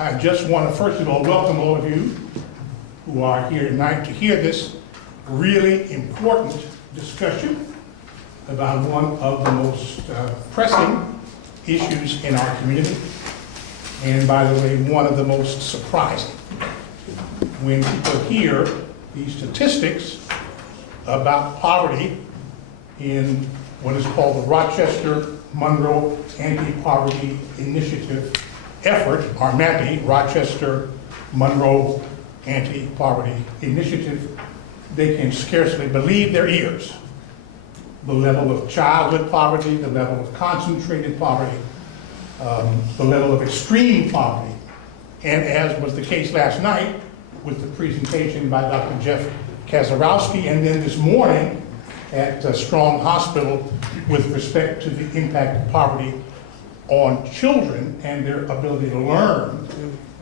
I just want to first of all welcome all of you who are here tonight to hear this really important discussion about one of the most pressing issues in our community, and by the way, one of the most surprising. When people hear these statistics about poverty in what is called the Rochester-Monroe Anti-Poverty Initiative effort, RMAPI, Rochester-Monroe Anti-Poverty Initiative, they can scarcely believe their ears. The level of childhood poverty, the level of concentrated poverty, the level of extreme poverty, and as was the case last night with the presentation by Dr. Jeff Kazarowski, and then this morning at Strong Hospital with respect to the impact of poverty on children and their ability to learn,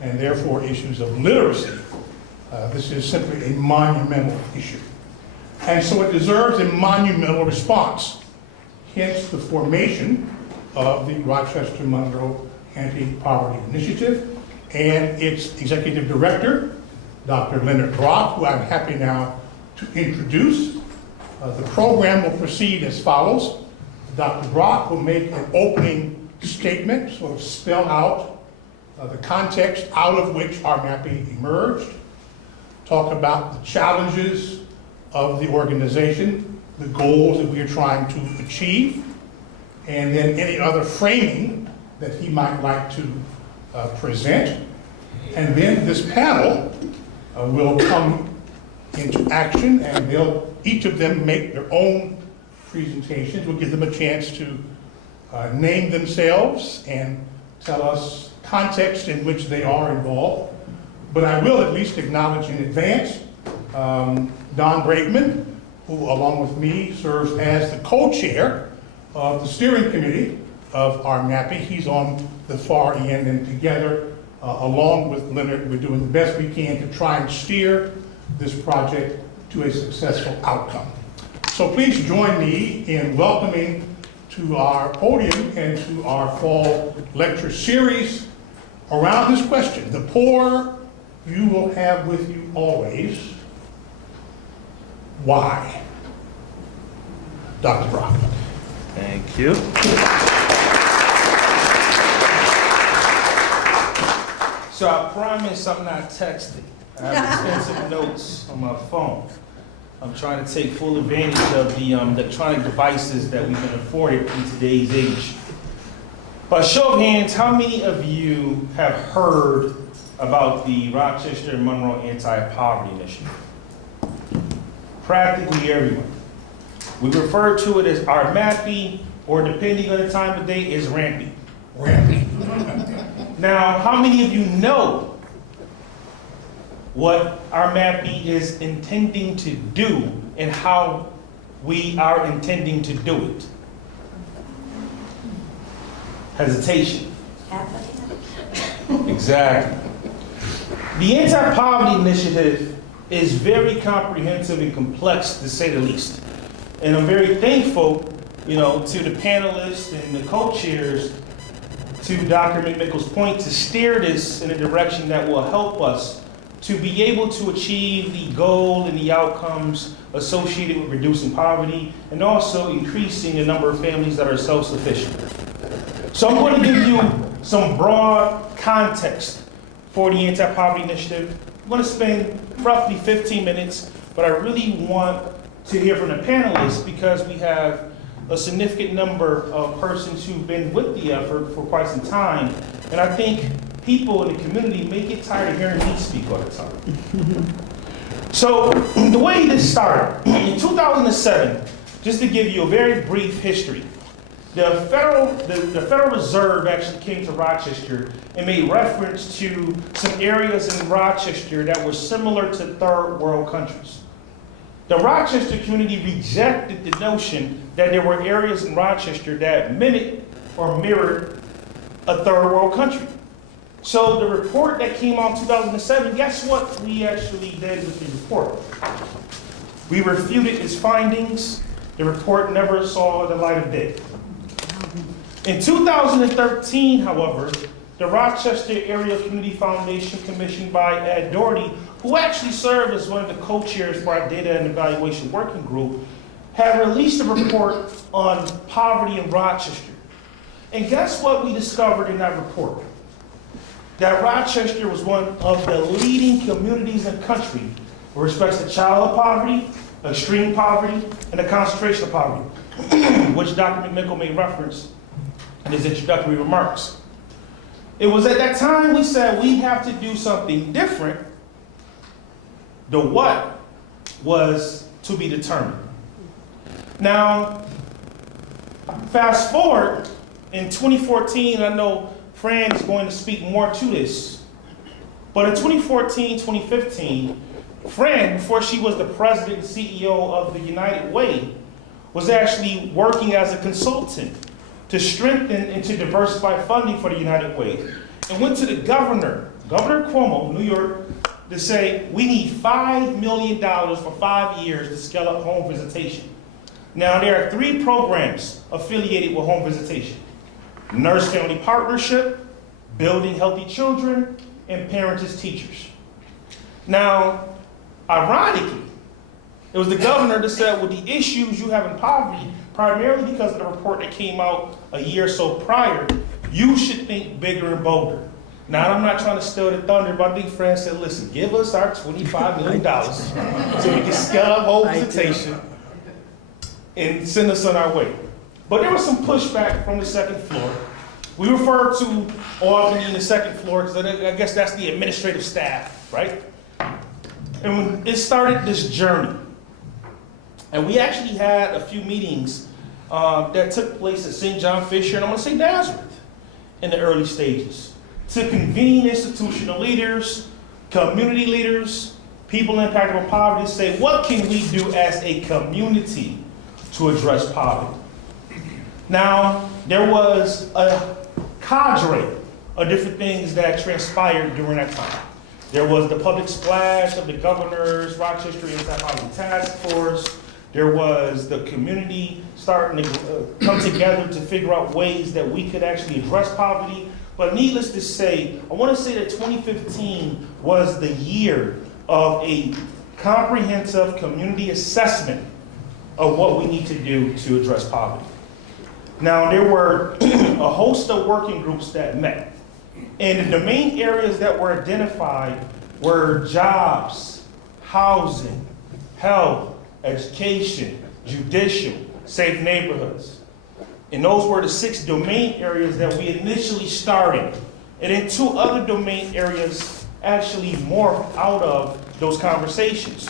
and therefore issues of literacy. This is simply a monumental issue. And so it deserves a monumental response, hence the formation of the Rochester-Monroe Anti-Poverty Initiative and its executive director, Dr. Leonard, who I'm happy now to introduce. The program will proceed as follows. Dr. Brock will make an opening statement, sort of spell out the context out of which RMAPI emerged, talk about the challenges of the organization, the goals that we are trying to achieve, and then any other framing that he might like to present. And then this panel will come into action, and they'll each of them make their own presentations. We'll give them a chance to name themselves and tell us context in which they are involved. But I will at least acknowledge in advance Daan Braveman, who along with me serves as the co-chair of the steering committee of RMAPI. He's on the far end, and together, along with Leonard, we're doing the best we can to try and steer this project to a successful outcome. So please join me in welcoming to our podium and to our fall lecture series around this question. The poor you will have with you always. Why? Dr. Brock. Thank you. So I promise I'm not texting. I have extensive notes on my phone. I'm trying to take full advantage of the electronic devices that we've been afforded in today's age. By show of hands, how many of you have heard about the Rochester-Monroe Anti-Poverty Initiative? Practically everyone. We refer to it as RMAPI, or depending on the time of day, is RMAPI. RMAPI. Now, how many of you know what RMAPI is intending to do and how we are intending to do it? Hesitation. Exactly. The Anti-Poverty Initiative is very comprehensive and complex, to say the least. And I'm very thankful, to the panelists and the co-chairs, to Dr. McMichael's point, to steer this in a direction that will help us to be able to achieve the goal and the outcomes associated with reducing poverty and also increasing the number of families that are self-sufficient. So I'm going to give you some broad context for the Anti-Poverty Initiative. I'm going to spend roughly 15 minutes, but I really want to hear from the panelists because we have a significant number of persons who've been with the effort for quite some time. And I think people in the community may get tired of hearing me speak all the time. So the way this started, in 2007, just to give you a very brief history, the Federal Reserve actually came to Rochester and made reference to some areas in Rochester that were similar to third world countries. The Rochester community rejected the notion that there were areas in Rochester that mimicked or mirrored a third world country. So the report that came out in 2007, guess what we actually did with the report? We refuted its findings. The report never saw the light of day. In 2013, however, the the Rochester Area Community Foundation, commissioned by Ed Doherty, who actually served as one of the co-chairs for our Data and Evaluation Working Group, had released a report on poverty in Rochester. And guess what we discovered in that report? That Rochester was one of the leading communities in the country with respect to childhood poverty, extreme poverty, and the concentration of poverty, which Dr. McMickle made reference in his introductory remarks. It was at that time we said we have to do something different. The what was to be determined. Now, fast forward in 2014, I know Fran is going to speak more to this, but in 2014, 2015, Fran, before she was the president and CEO of the United Way, was actually working as a consultant to strengthen and to diversify funding for the United Way, and went to the Governor Cuomo of New York, to say, we need $5 million for 5 years to scale up home visitation. Now, there are 3 programs affiliated with home visitation: Nurse-Family Partnership, Building Healthy Children, and Parents as Teachers. Now, ironically, it was the governor that said, with the issues you have in poverty, primarily because of the report that came out a year or so prior, you should think bigger and bolder. Now, I'm not trying to steal the thunder, but I think Fran said, listen, give us our $25 million so we can scale up home visitation and send us on our way. But there was some pushback from the second floor. We refer to Albany in the second floor because I guess that's the administrative staff, right? And when it started this journey, and we actually had a few meetings that took place at St. John Fisher, and I'm going to say Nazareth, in the early stages, to convene institutional leaders, community leaders, people impacted by poverty, to say, what can we do as a community to address poverty? Now, there was a cadre of different things that transpired during that time. There was the public splash of the governor's Rochester Anti-Poverty Task Force. There was the community starting to come together to figure out ways that we could actually address poverty. But needless to say, I want to say that 2015 was the year of a comprehensive community assessment of what we need to do to address poverty. Now, there were a host of working groups that met. And the main areas that were identified were jobs, housing, health, education, judicial, safe neighborhoods. And those were the 6 domain areas that we initially started. And then 2 other domain areas actually morphed out of those conversations.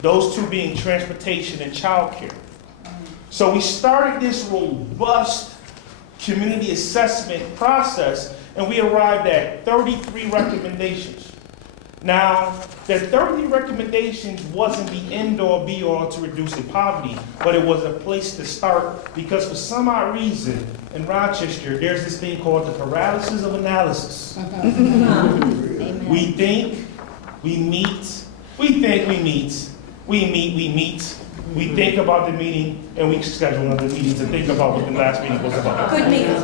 Those 2 being transportation and childcare. So we started this robust community assessment process, and we arrived at 33 recommendations. Now, the 33 recommendations wasn't the end-all be-all to reducing poverty, but it was a place to start, because for some odd reason in Rochester, there's this thing called the paralysis of analysis. We think, we meet, we think we meet, we meet, we meet, we think about the meeting, and we schedule another meeting to think about what the last meeting was about. Good meeting.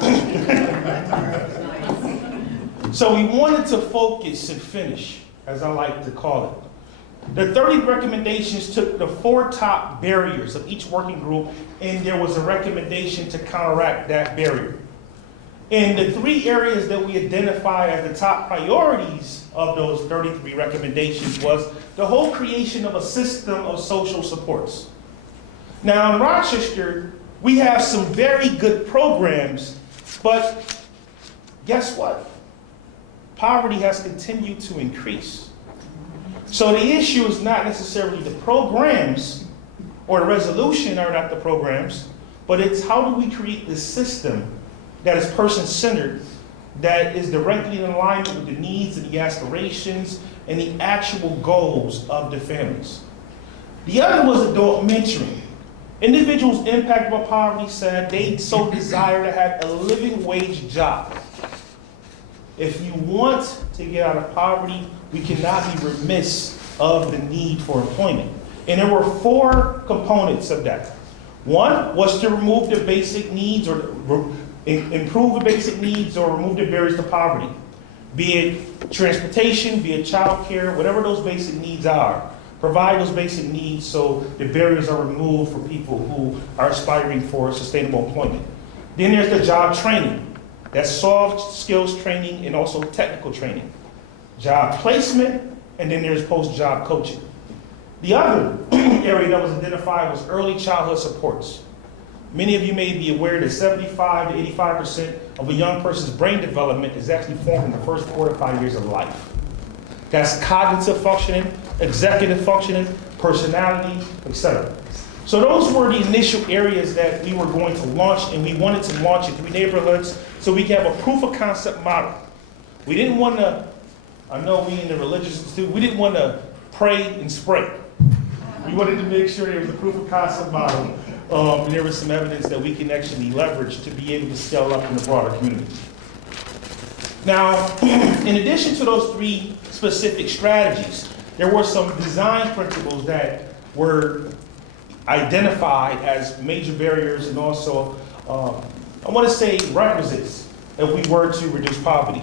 So we wanted to focus and finish, as I like to call it. The 30 recommendations took the 4 top barriers of each working group, and there was a recommendation to counteract that barrier. And the 3 areas that we identified as the top priorities of those 33 recommendations was the whole creation of a system of social supports. Now, in Rochester, we have some very good programs, but guess what? Poverty has continued to increase. So the issue is not necessarily the programs, or the resolution are not the programs, but it's how do we create this system that is person-centered, that is directly in alignment with the needs and the aspirations and the actual goals of the families. The other was adult mentoring. Individuals impacted by poverty said they so desire to have a living wage job. If you want to get out of poverty, we cannot be remiss of the need for employment. And there were 4 components of that. One was to remove the basic needs, or improve the basic needs, or remove the barriers to poverty. be it transportation, be it childcare, whatever those basic needs are. Provide those basic needs so the barriers are removed for people who are aspiring for sustainable employment. Then there's the job training. That's soft skills training and also technical training. Job placement, and then there's post-job coaching. The other area that was identified was early childhood supports. Many of you may be aware that 75 to 85% of a young person's brain development is actually formed in the first 4 to 5 years of life. That's cognitive functioning, executive functioning, personality, etc. So those were the initial areas that we were going to launch, and we wanted to launch in 3 neighborhoods so we could have a proof of concept model. We didn't want to, I know we in the religious institute, we didn't want to pray and spray. We wanted to make sure there was a proof of concept model, and there was some evidence that we can actually leverage to be able to scale up in the broader community. Now, in addition to those 3 specific strategies, there were some design principles that were identified as major barriers and also, I want to say, requisites if we were to reduce poverty.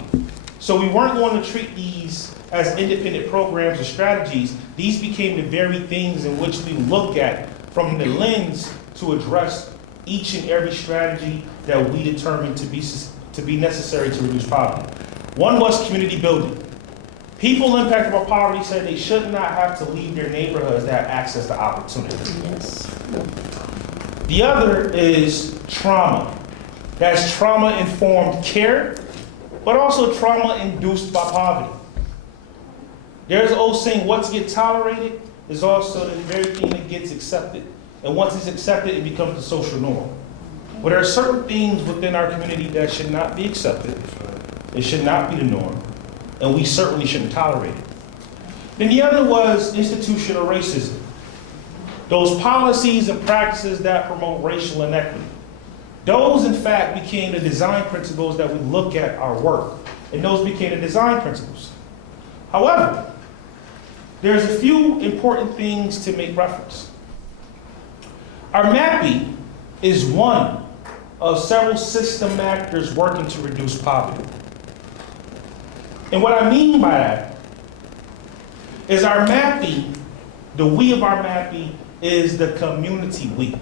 So we weren't going to treat these as independent programs or strategies. These became the very things in which we look at from the lens to address each and every strategy that we determined to be necessary to reduce poverty. One was community building. People impacted by poverty said they should not have to leave their neighborhoods to have access to opportunity. Yes. The other is trauma. That's trauma-informed care, but also trauma-induced by poverty. There's an old saying, what gets tolerated is also the very thing that gets accepted. And once it's accepted, it becomes the social norm. But there are certain things within our community that should not be accepted. It should not be the norm. And we certainly shouldn't tolerate it. Then the other was institutional racism. Those policies and practices that promote racial inequity. Those, in fact, became the design principles that we look at our work. And those became the design principles. However, there's a few important things to make reference. RMAPI is one of several system actors working to reduce poverty. And what I mean by that is RMAPI, the we of RMAPI is the community we.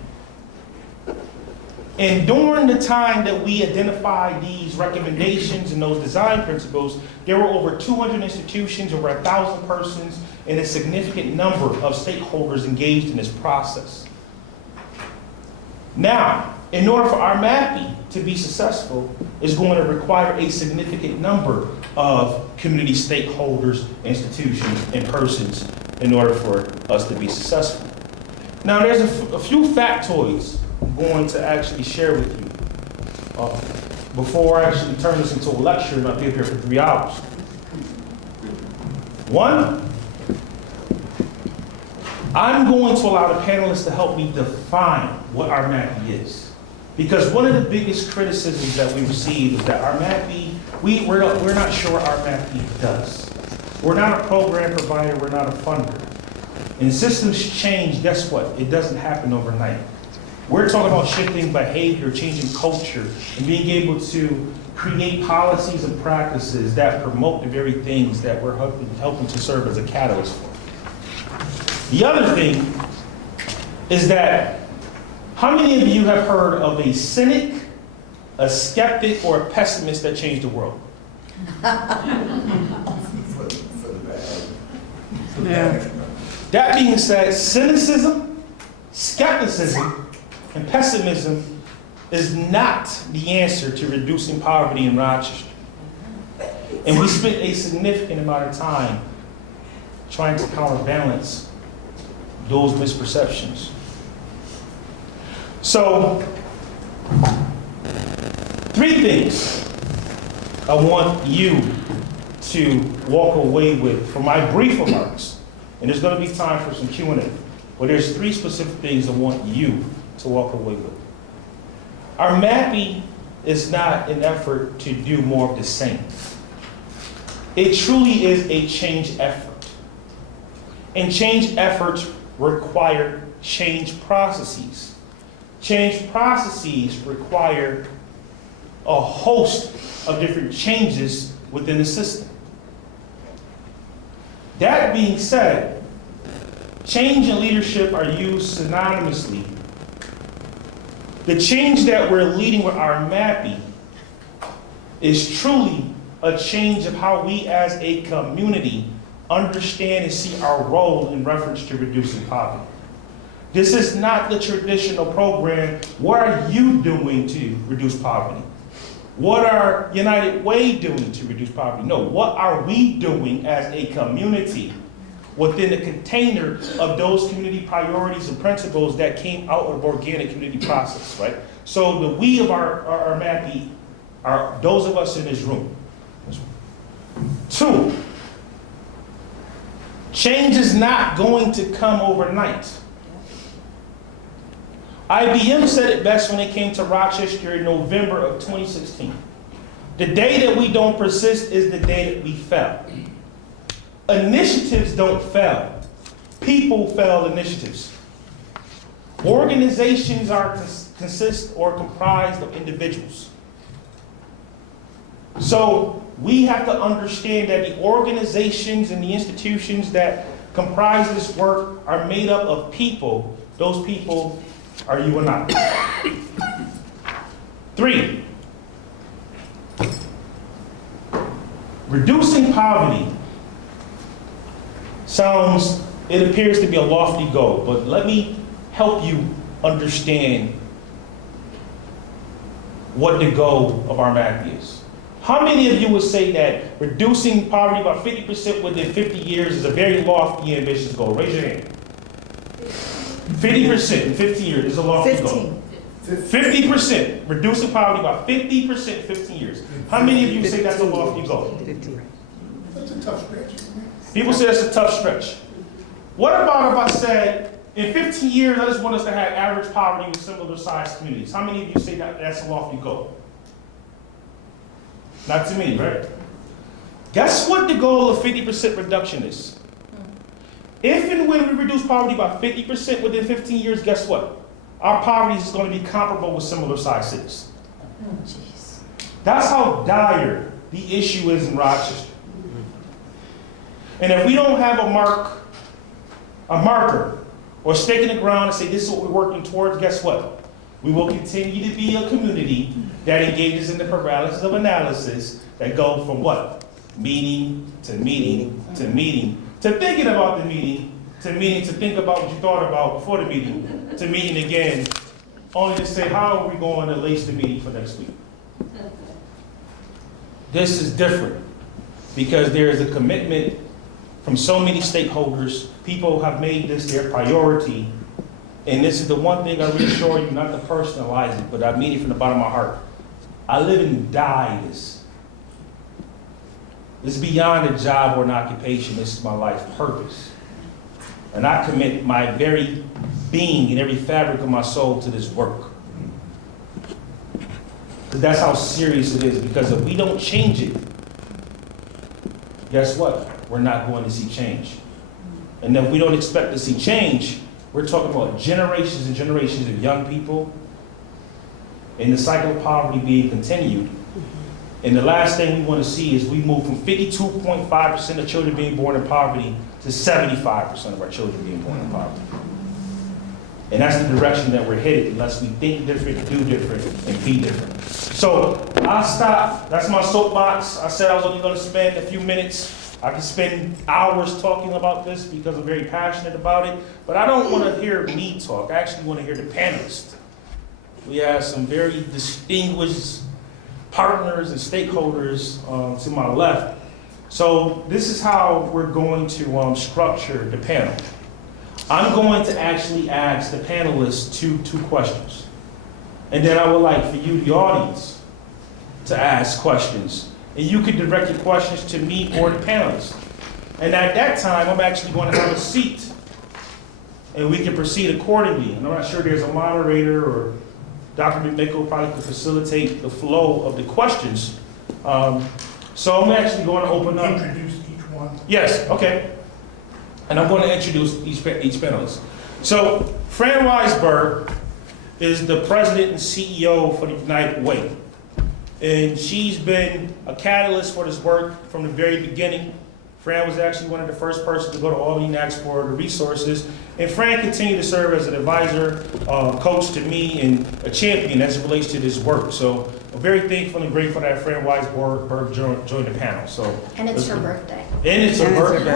And during the time that we identified these recommendations and those design principles, there were over 200 institutions, over 1,000 persons, and a significant number of stakeholders engaged in this process. Now, in order for RMAPI to be successful, it's going to require a significant number of community stakeholders, institutions, and persons in order for us to be successful. Now, there's a few factoids I'm going to actually share with you before I actually turn this into a lecture and I'll be up here for 3 hours. One, I'm going to allow the panelists to help me define what RMAPI is. Because one of the biggest criticisms that we receive is that RMAPI, we're not sure what RMAPI does. We're not a program provider, we're not a funder. And systems change, guess what? It doesn't happen overnight. We're talking about shifting behavior, changing culture, and being able to create policies and practices that promote the very things that we're helping to serve as a catalyst for. The other thing is that, how many of you have heard of a cynic, a skeptic, or a pessimist that changed the world? Yeah. That being said, cynicism, skepticism, and pessimism is not the answer to reducing poverty in Rochester. And we spent a significant amount of time trying to counterbalance those misperceptions. So, 3 things I want you to walk away with from my brief remarks. And there's going to be time for some Q&A. But there's 3 specific things I want you to walk away with. RMAPI is not an effort to do more of the same. It truly is a change effort. And change efforts require change processes. Change processes require a host of different changes within the system. That being said, change and leadership are used synonymously. The change that we're leading with RMAPI is truly a change of how we as a community understand and see our role in reference to reducing poverty. This is not the traditional program, what are you doing to reduce poverty? What are United Way doing to reduce poverty? No, what are we doing as a community within the container of those community priorities and principles that came out of organic community process, right? So the we of our RMAPI are those of us in this room. 2, change is not going to come overnight. IBM said it best when they came to Rochester in November of 2016. The day that we don't persist is the day that we fail. Initiatives don't fail. People fail initiatives. Organizations consist or comprised of individuals. So we have to understand that the organizations and the institutions that comprise this work are made up of people. Those people are you and I. 3, reducing poverty it appears to be a lofty goal, but let me help you understand what the goal of RMAPI is. How many of you would say that reducing poverty by 50% within 50 years is a very lofty, ambitious goal? Raise your hand. 50% in 50 years is a lofty goal. 50%, reducing poverty by 50% in 15 years. How many of you say that's a lofty goal? 15. That's a tough stretch. People say that's a tough stretch. What about if I said, in 15 years, I just want us to have average poverty with similar sized communities? How many of you say that that's a lofty goal? Not to me, right? Guess what the goal of 50% reduction is? If and when we reduce poverty by 50% within 15 years, guess what? Our poverty is going to be comparable with similar sized cities. That's how dire the issue is in Rochester. And if we don't have a marker, or stake in the ground and say this is what we're working towards, guess what? We will continue to be a community that engages in the paralysis of analysis that go from what? Meeting to meeting to meeting, to thinking about the meeting, to meeting to think about what you thought about before the meeting, to meeting again, only to say how are we going to lace the meeting for next week? This is different because there is a commitment from so many stakeholders. People have made this their priority. And this is the one thing I reassure you, not to personalize it, but I mean it from the bottom of my heart. I live and die this. It's beyond a job or an occupation. This is my life purpose. And I commit my very being and every fabric of my soul to this work. Because that's how serious it is. Because if we don't change it, guess what? We're not going to see change. And if we don't expect to see change, we're talking about generations and generations of young people and the cycle of poverty being continued. And the last thing we want to see is we move from 52.5% of children being born in poverty to 75% of our children being born in poverty. And that's the direction that we're headed unless we think different, do different, and be different. So I'll stop. That's my soapbox. I said I was only going to spend a few minutes. I could spend hours talking about this because I'm very passionate about it, but I don't want to hear me talk. I actually want to hear the panelists. We have some very distinguished partners and stakeholders to my left. So this is how we're going to structure the panel. I'm going to actually ask the panelists two questions. And then I would like for you, the audience, to ask questions. And you can direct your questions to me or the panelists. And at that time, I'm actually going to have a seat. And we can proceed accordingly. And I'm not sure there's a moderator or Dr. McMichael probably could facilitate the flow of the questions. So I'm actually going to open up. Introduce each one. Yes, okay. And I'm going to introduce each panelist. So Fran Weisberg is the president and CEO for the United Way. And she's been a catalyst for this work from the very beginning. Fran was actually one of the first persons to go to Albany and ask for the resources. And Fran continued to serve as an advisor, coach to me, and a champion as it relates to this work. So I'm very thankful and grateful that Fran Weisberg joined the panel. So, and it's her birthday. And it's her birthday.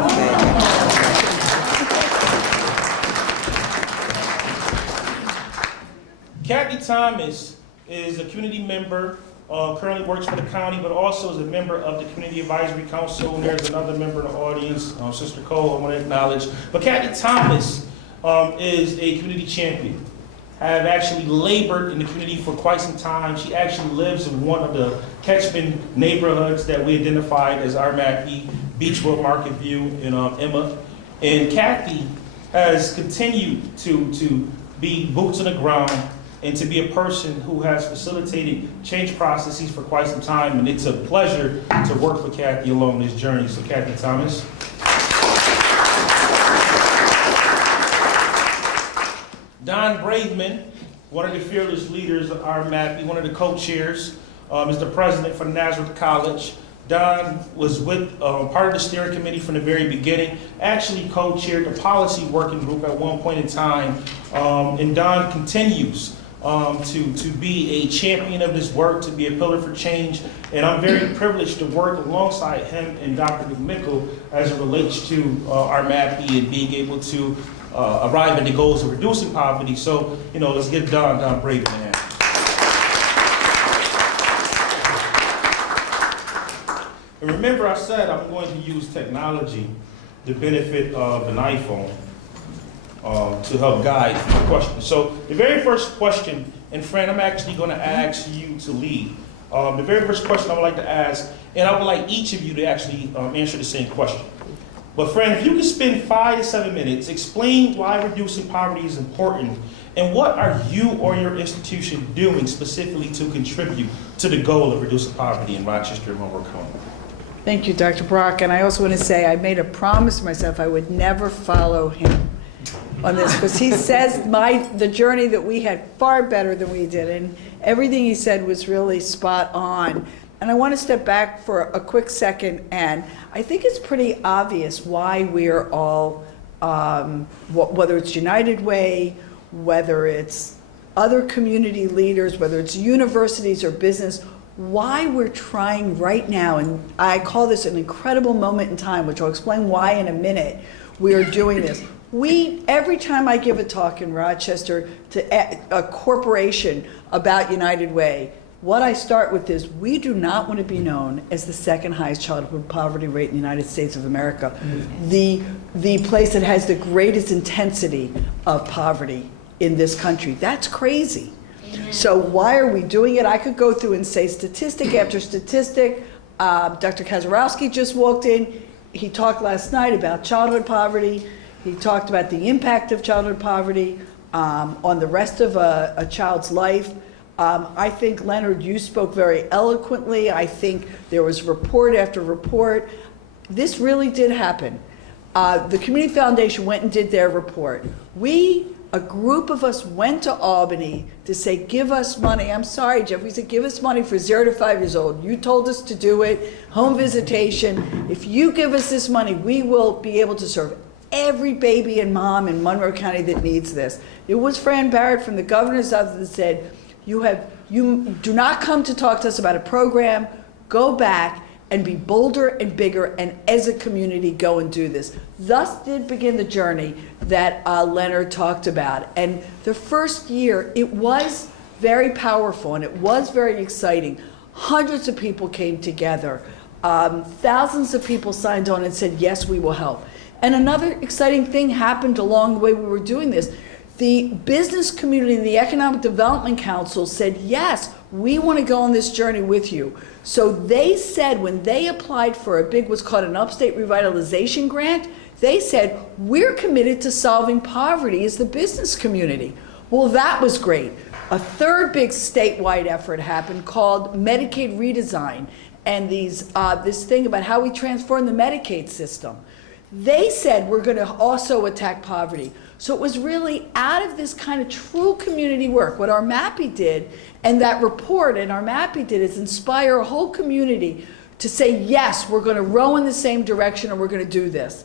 Cathy Thomas is a community member, currently works for the county, but also is a member of the Community Advisory Council. And there's another member in the audience, Sister Cole, I want to acknowledge. But Cathy Thomas is a community champion. Have actually labored in the community for quite some time. She actually lives in one of the catchment neighborhoods that we identified as RMAPI, Beechwood, Market View, and Emma. And Cathy has continued to be boots on the ground and to be a person who has facilitated change processes for quite some time. And it's a pleasure to work with Cathy along this journey. So Cathy Thomas. Daan Braveman, one of the fearless leaders of RMAPI, one of the co-chairs, is the president for Nazareth College. Daan was with part of the steering committee from the very beginning, actually co-chaired the policy working group at one point in time, and Daan continues to be a champion of this work, to be a pillar for change, and I'm very privileged to work alongside him and Dr. McMickle as it relates to RMAPI and being able to arrive at the goals of reducing poverty. So, let's give Daan Braveman a hand. And remember, I said I'm going to use technology, the benefit of an iPhone, to help guide the question. So the very first question, and Fran, I'm actually going to ask you to lead. The very first question I would like to ask, and I would like each of you to actually answer the same question. But Fran, if you could spend 5 to 7 minutes, explain why reducing poverty is important, and what are you or your institution doing specifically to contribute to the goal of reducing poverty in Rochester-Monroe County? Thank you, Dr. Brock. And I also want to say I made a promise to myself I would never follow him on this, because he says the journey that we had far better than we did, and everything he said was really spot on. And I want to step back for a quick second, and I think it's pretty obvious why we're all, whether it's United Way, whether it's other community leaders, whether it's universities or business, why we're trying right now, and I call this an incredible moment in time, which I'll explain why in a minute, we are doing this. Every time I give a talk in Rochester to a corporation about United Way, what I start with is, we do not want to be known as the second highest childhood poverty rate in the United States of America, the place that has the greatest intensity of poverty in this country. That's crazy. Amen. So why are we doing it? I could go through and say statistic after statistic. Dr. Kazarowski just walked in. He talked last night about childhood poverty. He talked about the impact of childhood poverty on the rest of a child's life. I think, Leonard, you spoke very eloquently. I think there was report after report. This really did happen. The Community Foundation went and did their report. A group of us went to Albany to say, give us money. I'm sorry, Jeff, we said, give us money for 0 to 5 years old. You told us to do it, home visitation. If you give us this money, we will be able to serve every baby and mom in Monroe County that needs this. It was Fran Barrett from the governor's office that said, you do not come to talk to us about a program, go back and be bolder and bigger, and as a community go and do this. Thus did begin the journey that Leonard talked about. And the first year, it was very powerful and it was very exciting. Hundreds of people came together. Thousands of people signed on and said, yes, we will help. And another exciting thing happened along the way we were doing this. The business community and the Economic Development Council said, yes, we want to go on this journey with you. So they said, when they applied for what's called an upstate revitalization grant, they said, we're committed to solving poverty as the business community. Well, that was great. A third big statewide effort happened called Medicaid redesign, and this thing about how we transform the Medicaid system. They said, we're going to also attack poverty. So it was really out of this kind of true community work. What RMAPI did, and that report and RMAPI did, is inspire a whole community to say, yes, we're going to row in the same direction and we're going to do this.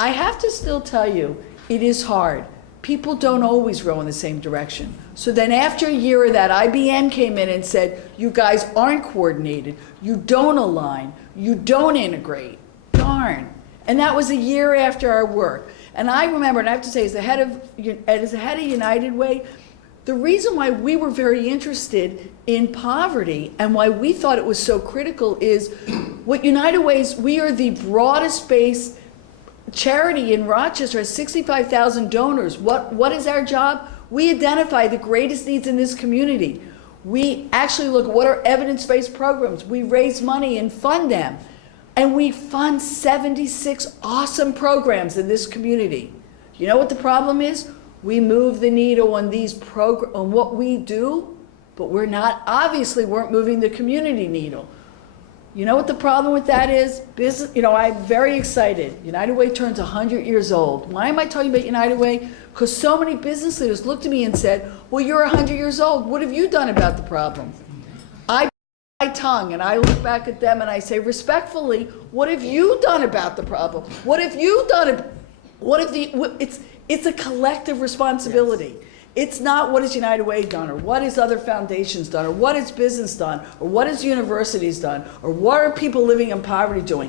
I have to still tell you, it is hard. People don't always row in the same direction. So then after a year of that, IBM came in and said, you guys aren't coordinated, you don't align, you don't integrate. Darn. And that was a year after our work. And I remember, and I have to say, as the head of United Way, the reason why we were very interested in poverty and why we thought it was so critical is what United Way is, we are the broadest based charity in Rochester, has 65,000 donors. What is our job? We identify the greatest needs in this community. We actually look at what are evidence-based programs. We raise money and fund them. And we fund 76 awesome programs in this community. You know what the problem is? We move the needle on on what we do, but obviously weren't moving the community needle. You know what the problem with that is? Business, I'm very excited. United Way turns 100 years old. Why am I talking about United Way? Because so many business leaders looked at me and said, well, you're 100 years old. What have you done about the problem? I bite my tongue and I look back at them and I say, respectfully, what have you done about the problem? What have you done? It's a collective responsibility. Yes. It's not what has United Way done, or what has other foundations done, or what has business done, or what has universities done, or what are people living in poverty doing.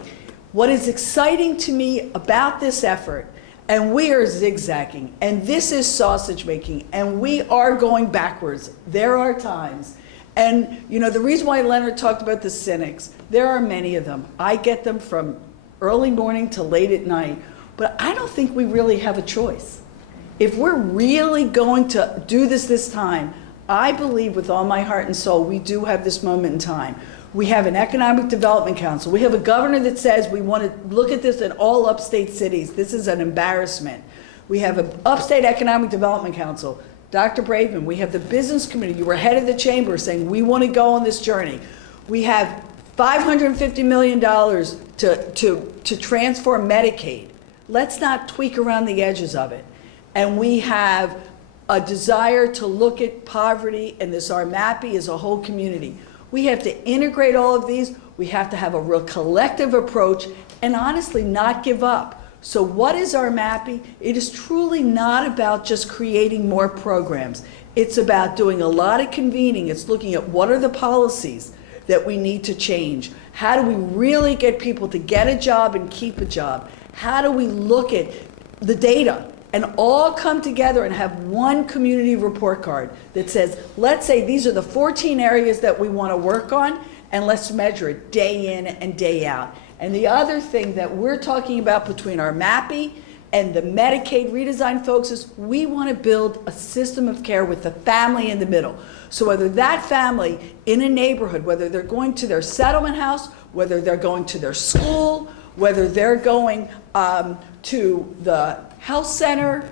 What is exciting to me about this effort, and we are zigzagging, and this is sausage making, and we are going backwards. There are times. And the reason why Leonard talked about the cynics, there are many of them. I get them from early morning to late at night, but I don't think we really have a choice. If we're really going to do this time, I believe with all my heart and soul, we do have this moment in time. We have an economic development council. We have a governor that says we want to look at this in all upstate cities. This is an embarrassment. We have an upstate economic development council. Dr. Braveman, we have the business committee. You were head of the chamber saying we want to go on this journey. We have $550 million to transform Medicaid. Let's not tweak around the edges of it. And we have a desire to look at poverty and this RMAPI as a whole community. We have to integrate all of these. We have to have a real collective approach and honestly not give up. So what is RMAPI? It is truly not about just creating more programs. It's about doing a lot of convening. It's looking at what are the policies that we need to change. How do we really get people to get a job and keep a job? How do we look at the data and all come together and have one community report card that says, let's say these are the 14 areas that we want to work on, and let's measure it day in and day out. And the other thing that we're talking about between our RMAPI and the Medicaid redesign folks is we want to build a system of care with the family in the middle. So whether that family in a neighborhood, whether they're going to their settlement house, whether they're going to their school, whether they're going to the health center,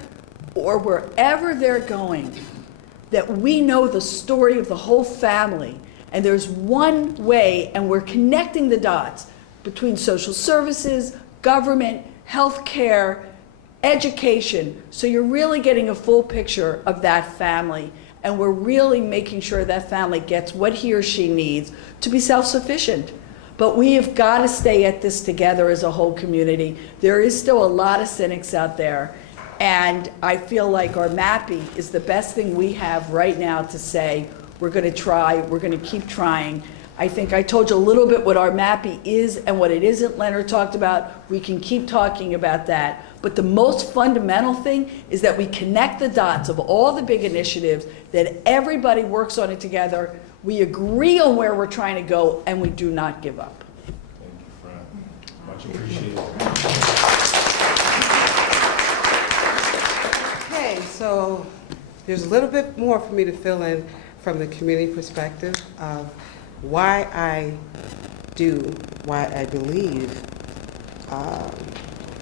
or wherever they're going, that we know the story of the whole family. And there's one way, and we're connecting the dots between social services, government, healthcare, education. So you're really getting a full picture of that family. And we're really making sure that family gets what he or she needs to be self-sufficient. But we have got to stay at this together as a whole community. There is still a lot of cynics out there. And I feel like our RMAPI is the best thing we have right now to say, we're going to try, we're going to keep trying. I think I told you a little bit what our RMAPI is and what it isn't. Leonard talked about. We can keep talking about that. But the most fundamental thing is that we connect the dots of all the big initiatives, that everybody works on it together. We agree on where we're trying to go, and we do not give up. Thank you, Fran. Much appreciated. Okay, so there's a little bit more for me to fill in from the community perspective of why I believe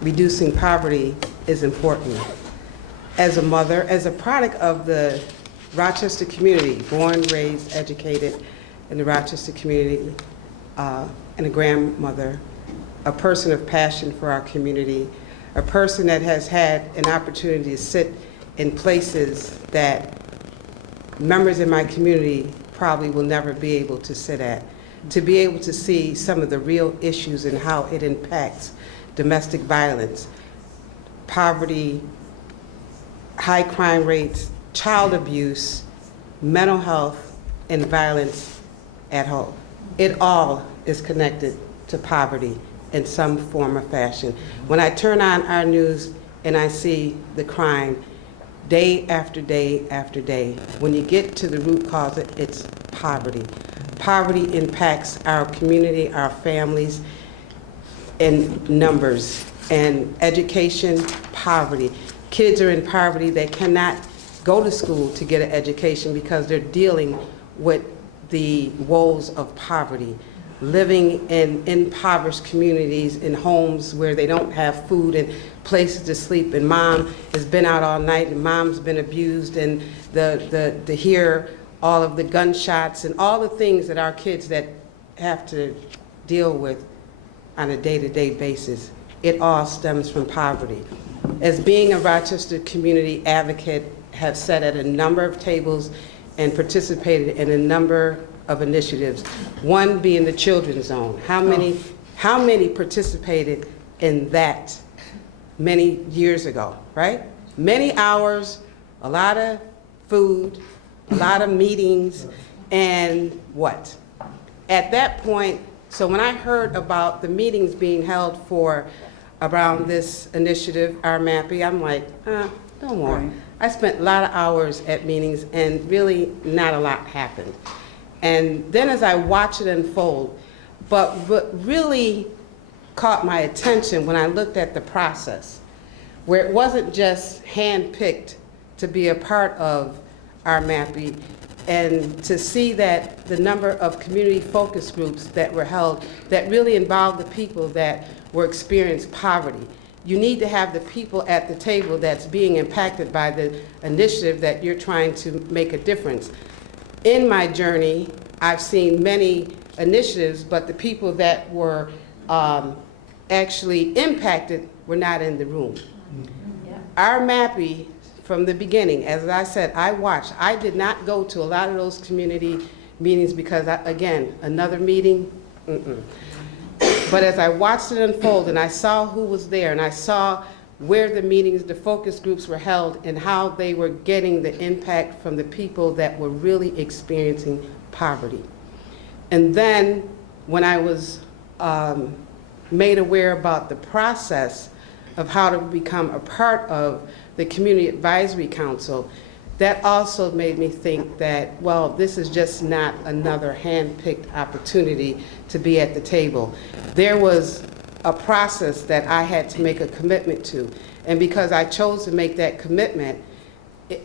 reducing poverty is important. As a mother, as a product of the Rochester community, born, raised, educated in the Rochester community, and a grandmother, a person of passion for our community, a person that has had an opportunity to sit in places that members in my community probably will never be able to sit at, to be able to see some of the real issues and how it impacts domestic violence, poverty, high crime rates, child abuse, mental health, and violence at home. It all is connected to poverty in some form or fashion. When I turn on our news and I see the crime day after day after day, when you get to the root cause, it's poverty. Poverty impacts our community, our families, in numbers. And education, poverty. Kids are in poverty. They cannot go to school to get an education because they're dealing with the woes of poverty. Living in impoverished communities, in homes where they don't have food and places to sleep, and mom has been out all night, and mom's been abused, and to hear all of the gunshots and all the things that our kids that have to deal with on a day-to-day basis, it all stems from poverty. As being a Rochester community advocate, have sat at a number of tables and participated in a number of initiatives, one being the Children's Zone. How many participated in that many years ago, right? Many hours, a lot of food, a lot of meetings, and what? At that point, so when I heard about the meetings being held for around this initiative, RMAPI, I'm like, no more. Right. I spent a lot of hours at meetings and really not a lot happened. And then as I watched it unfold, but what really caught my attention when I looked at the process, where it wasn't just handpicked to be a part of RMAPI, and to see that the number of community focus groups that were held that really involved the people that were experiencing poverty. You need to have the people at the table that's being impacted by the initiative that you're trying to make a difference. In my journey, I've seen many initiatives, but the people that were actually impacted were not in the room. RMAPI, from the beginning, as I said, I watched. I did not go to a lot of those community meetings because, again, another meeting, But as I watched it unfold and I saw who was there and I saw where the meetings, the focus groups were held and how they were getting the impact from the people that were really experiencing poverty. And then when I was made aware about the process of how to become a part of the Community Advisory Council, that also made me think that, well, this is just not another hand-picked opportunity to be at the table. There was a process that I had to make a commitment to. And because I chose to make that commitment,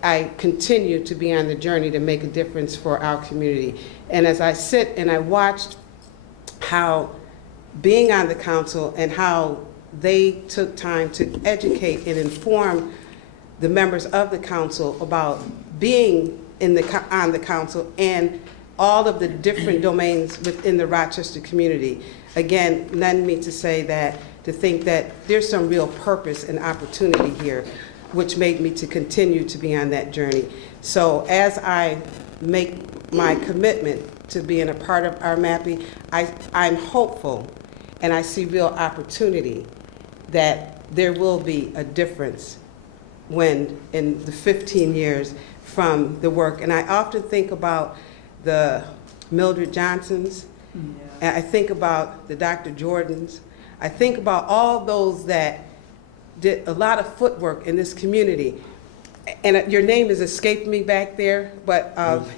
I continue to be on the journey to make a difference for our community. And as I sit and I watched how being on the council and how they took time to educate and inform the members of the council about being on the council and all of the different domains within the Rochester community, again, led me to say that, to think that there's some real purpose and opportunity here, which made me to continue to be on that journey. So as I make my commitment to being a part of RMAPI, I'm hopeful and I see real opportunity that there will be a difference when in the 15 years from the work. And I often think about the Mildred Johnsons, and I think about the Dr. Jordans. I think about all those that did a lot of footwork in this community. And your name has escaped me back there, but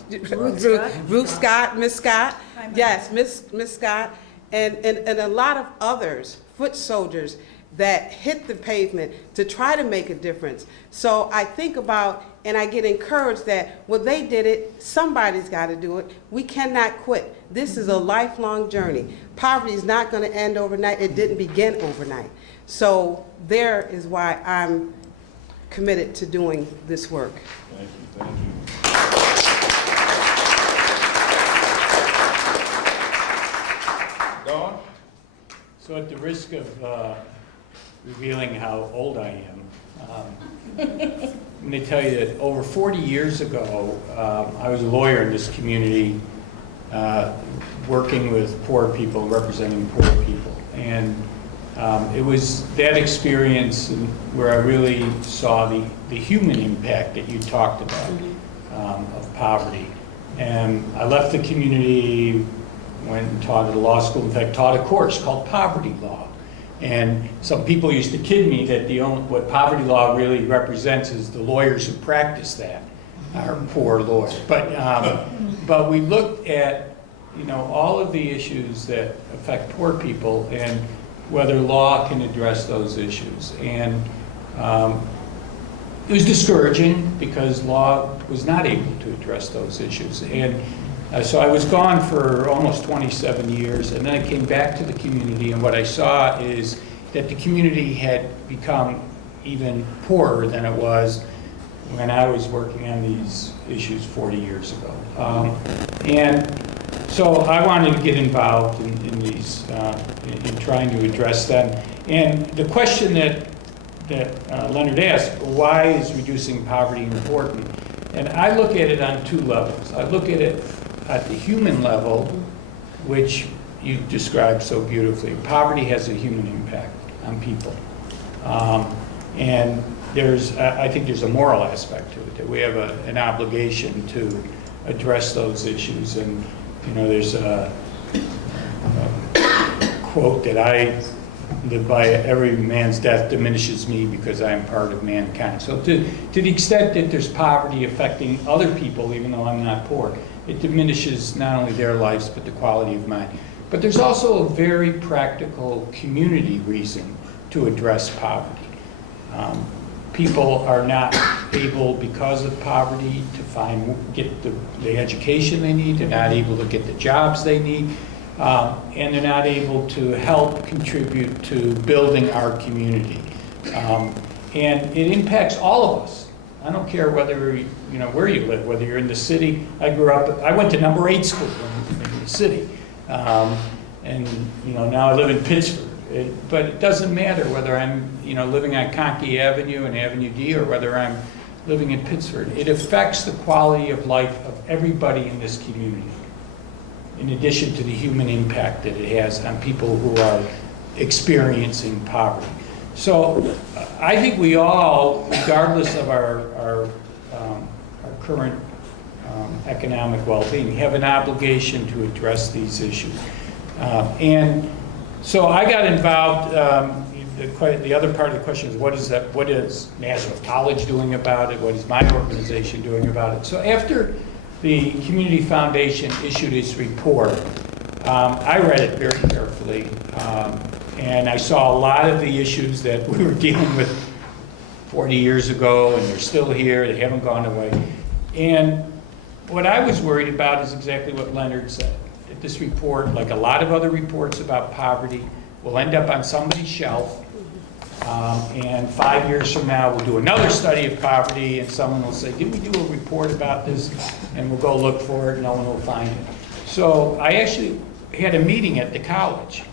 Ruth Scott, Miss Scott, yes, Miss Scott, and a lot of others, foot soldiers, that hit the pavement to try to make a difference. So I think about, and I get encouraged that, well, they did it, somebody's got to do it. We cannot quit. This is a lifelong journey. Poverty is not going to end overnight. It didn't begin overnight. So there is why I'm committed to doing this work. Thank you. Daan? So at the risk of revealing how old I am. I'm going to tell you that over 40 years ago, I was a lawyer in this community, working with poor people, representing poor people. And it was that experience where I really saw the human impact that you talked about of poverty. And I left the community, went and taught at a law school, in fact taught a course called Poverty Law. And some people used to kid me that what poverty law really represents is the lawyers who practice that are poor lawyers. But we looked at, you know, all of the issues that affect poor people and whether law can address those issues. And it was discouraging because law was not able to address those issues. And so I was gone for almost 27 years, and then I came back to the community, and what I saw is that the community had become even poorer than it was when I was working on these issues 40 years ago. And so I wanted to get involved in these, in trying to address them. And the question that Leonard asked, why is reducing poverty important? And I look at it on two levels. I look at it at the human level, which you described so beautifully. Poverty has a human impact on people. And I think there's a moral aspect to it, that we have an obligation to address those issues. And you know, there's a quote that I live by: every man's death diminishes me because I am part of mankind. So to the extent that there's poverty affecting other people, even though I'm not poor, it diminishes not only their lives, but the quality of mine. But there's also a very practical community reason to address poverty. People are not able, because of poverty, to get the education they need. They're not able to get the jobs they need. And they're not able to help contribute to building our community. And it impacts all of us. I don't care whether, you know, where you live, whether you're in the city. I went to number 8 school in the city. And, you know, now I live in Pittsburgh. But it doesn't matter whether I'm, you know, living on Conkey Avenue and Avenue D, or whether I'm living in Pittsburgh. It affects the quality of life of everybody in this community, in addition to the human impact that it has on people who are experiencing poverty. So I think we all, regardless of our current economic well-being, have an obligation to address these issues. And so I got involved. The other part of the question is, what is Nazareth College doing about it? What is my organization doing about it? So after the Community Foundation issued its report, I read it very carefully, and I saw a lot of the issues that we were dealing with 40 years ago, and they're still here. They haven't gone away. And what I was worried about is exactly what Leonard said. That this report, like a lot of other reports about poverty, will end up on somebody's shelf, and 5 years from now we'll do another study of poverty, and someone will say, did we do a report about this? And we'll go look for it, and no one will find it. So I actually had a meeting at the college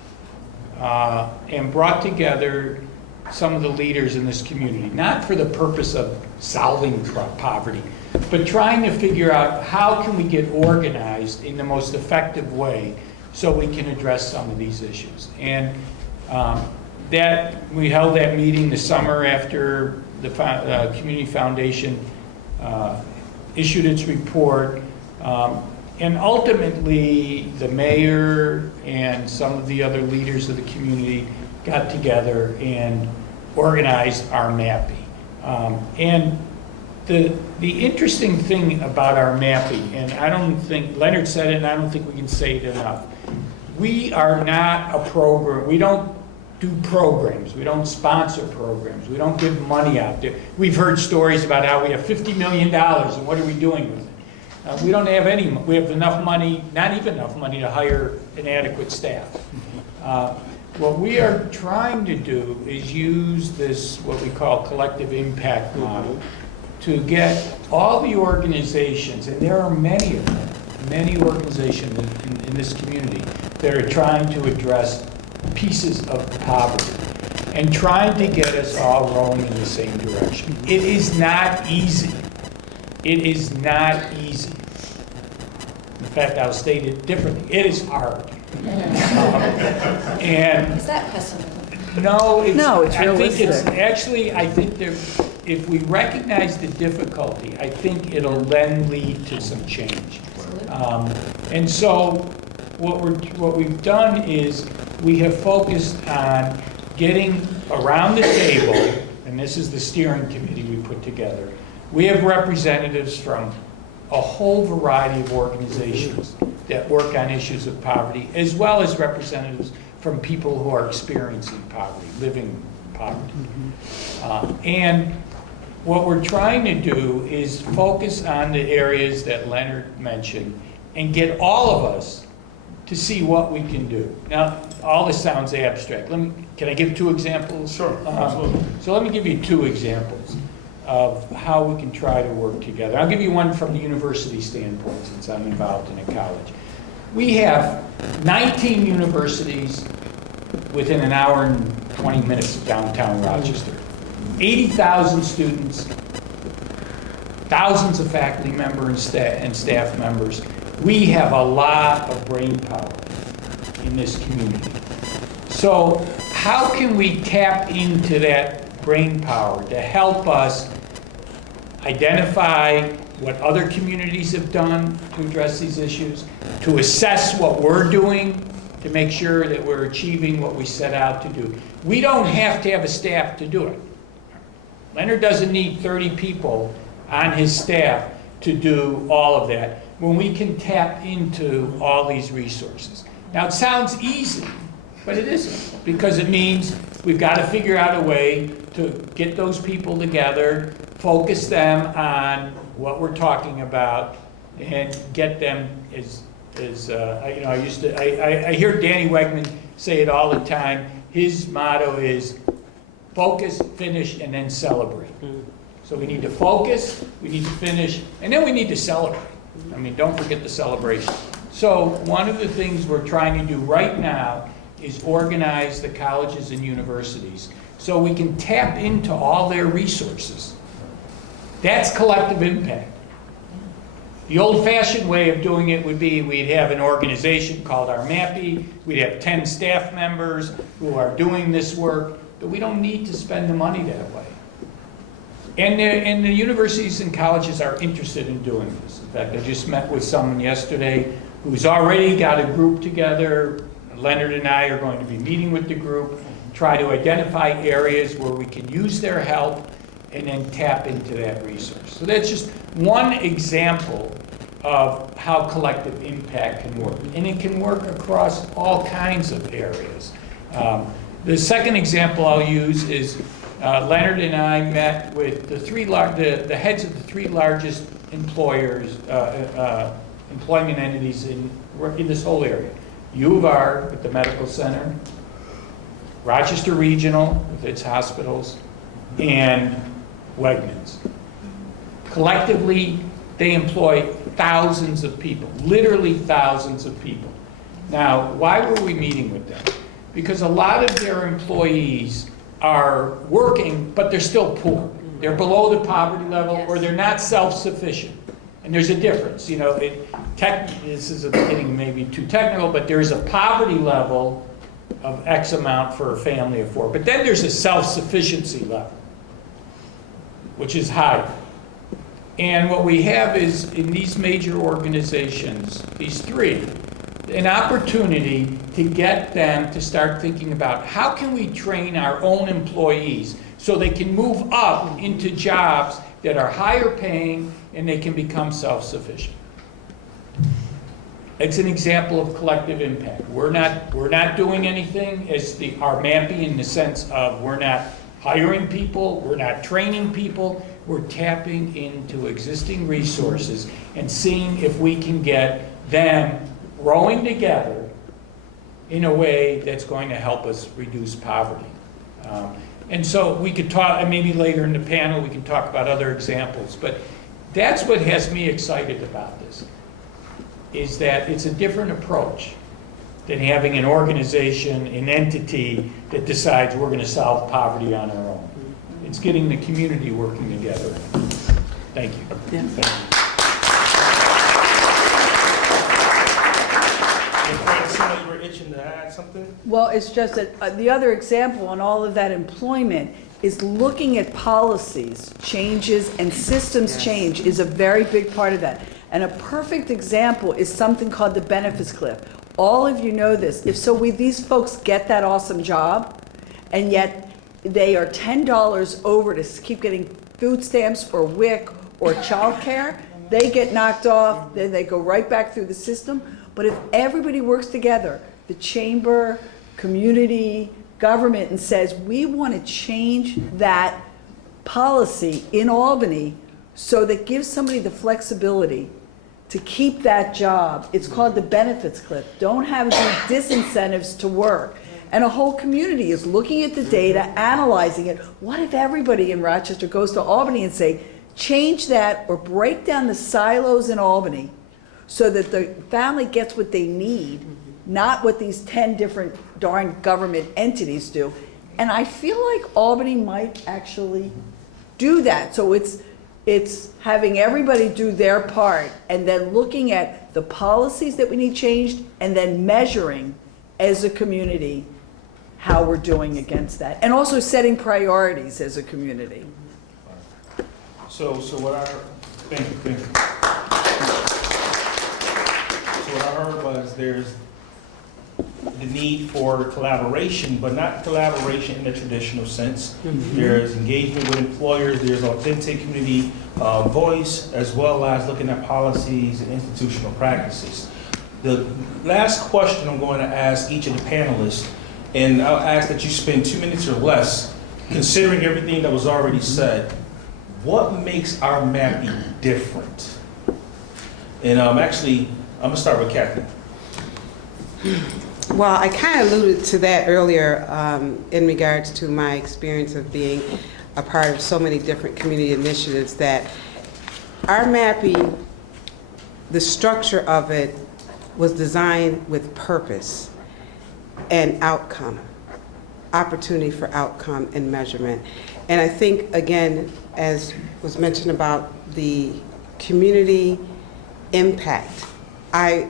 and brought together some of the leaders in this community, not for the purpose of solving poverty, but trying to figure out how can we get organized in the most effective way so we can address some of these issues. And we held that meeting the summer after the Community Foundation issued its report. And ultimately, the mayor and some of the other leaders of the community got together and organized RMAPI. And the interesting thing about RMAPI, and I don't think, Leonard said it, and I don't think we can say it enough, we are not a program. We don't do programs. We don't sponsor programs. We don't give money out there. We've heard stories about how we have $50 million, and what are we doing with it? We don't have any. We have enough money, not even enough money, to hire an adequate staff. What we are trying to do is use this, what we call collective impact model, to get all the organizations, and there are many of them, many organizations in this community that are trying to address pieces of poverty. and trying to get us all rowing in the same direction. It is not easy. It is not easy. In fact, I'll state it differently. It is hard. And Is that pessimism? no, No, it's I think it's realistic. actually, I think there, if we recognize the difficulty, I think it'll then lead to some change. And so what we've done is we have focused on getting around the table, and this is the steering committee we put together. We have representatives from a whole variety of organizations that work on issues of poverty, as well as representatives from people who are experiencing poverty, living poverty. And what we're trying to do is focus on the areas that Leonard mentioned and get all of us to see what we can do. Now, all this sounds abstract. Can I give 2 examples? Sure, absolutely. So let me give you 2 examples of how we can try to work together. I'll give you one from the university standpoint, since I'm involved in a college. We have 19 universities within an hour and 20 minutes of downtown Rochester. 80,000 students, thousands of faculty members and staff members. We have a lot of brain power in this community. So how can we tap into that brain power to help us identify what other communities have done to address these issues, to assess what we're doing to make sure that we're achieving what we set out to do? We don't have to have a staff to do it. Leonard doesn't need 30 people on his staff to do all of that when we can tap into all these resources. Now, it sounds easy, but it isn't, because it means we've got to figure out a way to get those people together, focus them on what we're talking about, and get them as you know, I hear Danny Wegman say it all the time. His motto is focus, finish, and then celebrate. So we need to focus, we need to finish, and then we need to celebrate. I mean, don't forget the celebration. So one of the things we're trying to do right now is organize the colleges and universities so we can tap into all their resources. That's collective impact. The old-fashioned way of doing it would be we'd have an organization called RMAPI, we'd have 10 staff members who are doing this work, but we don't need to spend the money that way. And the universities and colleges are interested in doing this. In fact, I just met with someone yesterday who's already got a group together. Leonard and I are going to be meeting with the group, try to identify areas where we can use their help and then tap into that resource. So that's just one example of how collective impact can work. And it can work across all kinds of areas. The second example I'll use is Leonard and I met with the heads of the 3 largest employers, employment entities in this whole area. U of R with the medical center, Rochester Regional with its hospitals, and Wegmans. Collectively, they employ thousands of people, literally thousands of people. Now, why were we meeting with them? Because a lot of their employees are working, but they're still poor. They're below the poverty level, or they're not self-sufficient. And there's a difference. You know, this is a beginning maybe too technical, but there's a poverty level of X amount for a family of 4. But then there's a self-sufficiency level, which is higher. And what we have is, in these major organizations, these 3, an opportunity to get them to start thinking about how can we train our own employees so they can move up into jobs that are higher paying and they can become self-sufficient. It's an example of collective impact. We're not doing anything as the RMAPI in the sense of we're not hiring people, we're not training people, we're tapping into existing resources and seeing if we can get them rowing together in a way that's going to help us reduce poverty. And so we could talk, and maybe later in the panel we can talk about other examples, but that's what has me excited about this, is that it's a different approach. than having an organization, an entity that decides we're going to solve poverty on our own. It's getting the community working together. Thank you. Yeah. Thank you. Fran, somebody you were itching to add something? Well, it's just that the other example on all of that employment is looking at policies, changes, and systems change is a very big part of that. And a perfect example is something called the benefits cliff. All of you know this. These folks get that awesome job, and yet they are $10 over to keep getting food stamps or WIC or childcare, they get knocked off, then they go right back through the system. But if everybody works together, the chamber, community, government, and says, we want to change that policy in Albany so that gives somebody the flexibility to keep that job. It's called the benefits cliff. Don't have these disincentives to work. And a whole community is looking at the data, analyzing it. What if everybody in Rochester goes to Albany and say, change that or break down the silos in Albany so that the family gets what they need, not what these 10 different darn government entities do. And I feel like Albany might actually do that. So it's having everybody do their part and then looking at the policies that we need changed and then measuring as a community how we're doing against that. And also setting priorities as a community. So thank you. So what I heard was there's the need for collaboration, but not collaboration in the traditional sense. There's engagement with employers, there's authentic community voice, as well as looking at policies and institutional practices. The last question I'm going to ask each of the panelists, and I'll ask that you spend 2 minutes or less, considering everything that was already said, what makes our RMAPI different? And I'm gonna start with Cathy. Well, I kind of alluded to that earlier in regards to my experience of being a part of so many different community initiatives, that our RMAPI, the structure of it was designed with purpose and outcome, opportunity for outcome and measurement. And I think, again, as was mentioned about the community impact, as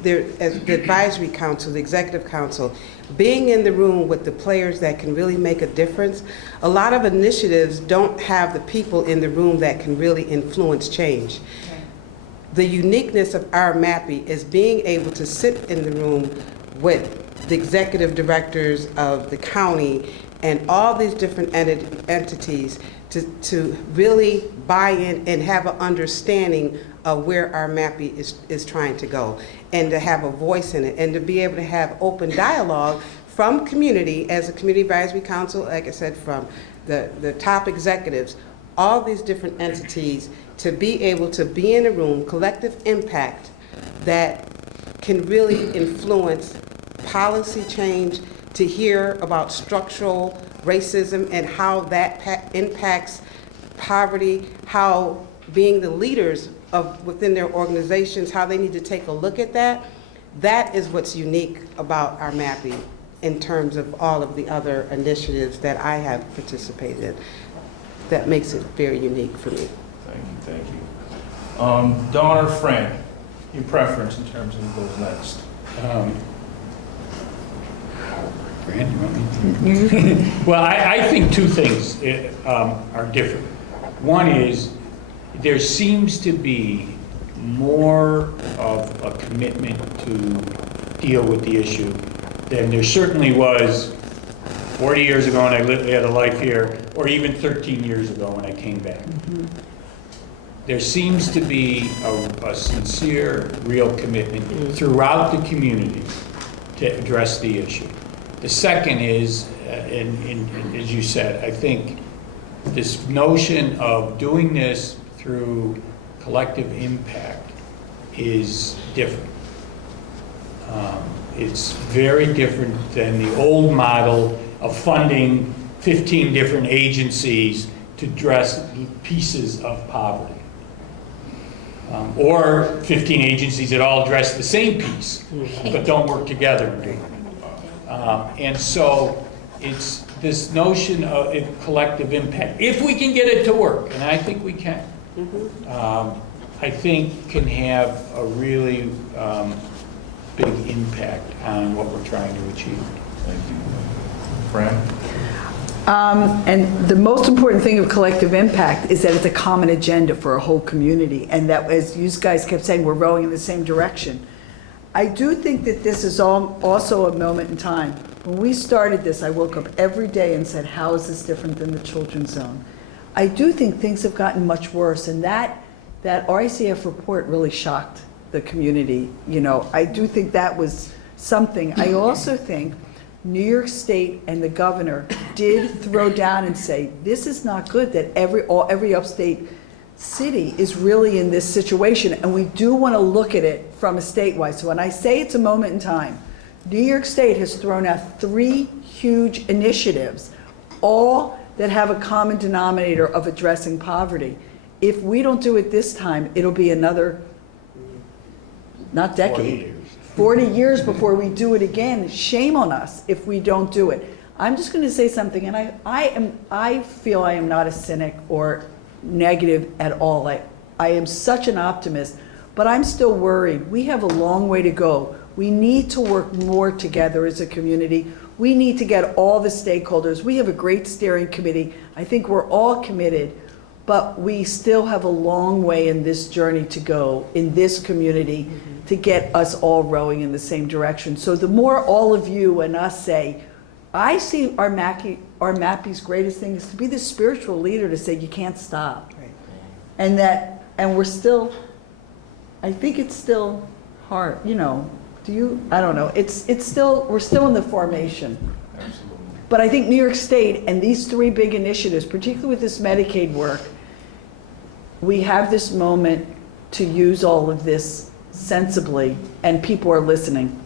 the advisory council, the executive council, being in the room with the players that can really make a difference. A lot of initiatives don't have the people in the room that can really influence change. The uniqueness of our RMAPI is being able to sit in the room with the executive directors of the county and all these different entities to really buy in and have an understanding of where our RMAPI is trying to go, and to have a voice in it, and to be able to have open dialogue from community, as a community advisory council, like I said, from the top executives, all these different entities, to be able to be in a room, collective impact that can really influence policy change, to hear about structural racism and how that impacts poverty, how being the leaders of within their organizations, how they need to take a look at that. That is what's unique about our RMAPI in terms of all of the other initiatives that I have participated in. That makes it very unique for me. Thank you. Daan or Fran, your preference in terms of who goes next? Fran, you want me to? Well, I think two things are different. One is, there seems to be more of a commitment to deal with the issue than there certainly was 40 years ago when I had a life here, or even 13 years ago when I came back. There seems to be a sincere, real commitment throughout the community to address the issue. The second is, and as you said, I think this notion of doing this through collective impact is different. It's very different than the old model of funding 15 different agencies to address pieces of poverty. Or 15 agencies that all address the same piece, but don't work together. And so it's this notion of collective impact. If we can get it to work, and I think we can, I think can have a really big impact on what we're trying to achieve. Thank you. Fran? And the most important thing of collective impact is that it's a common agenda for a whole community, and that, as you guys kept saying, we're rowing in the same direction. I do think that this is also a moment in time. When we started this, I woke up every day and said, how is this different than the children's zone? I do think things have gotten much worse, and that RICF report really shocked the community. You know, I do think that was something. I also think New York State and the governor did throw down and say, this is not good that every upstate city is really in this situation, and we do want to look at it from a statewide. So when I say it's a moment in time, New York State has thrown out 3 huge initiatives, all that have a common denominator of addressing poverty. If we don't do it this time, it'll be another, not decade, 40 years before we do it again. Shame on us if we don't do it. I'm just going to say something, and I feel I am not a cynic or negative at all. I am such an optimist, but I'm still worried. We have a long way to go. We need to work more together as a community. We need to get all the stakeholders. We have a great steering committee. I think we're all committed, but we still have a long way in this journey to go in this community to get us all rowing in the same direction. So the more all of you and us say, I see our RMAPI's greatest thing is to be the spiritual leader to say you can't stop. Right. And we're still, I think it's still hard, you know, I don't know, we're still in the formation. Absolutely. But I think New York State and these 3 big initiatives, particularly with this Medicaid work, we have this moment to use all of this sensibly, and people are listening.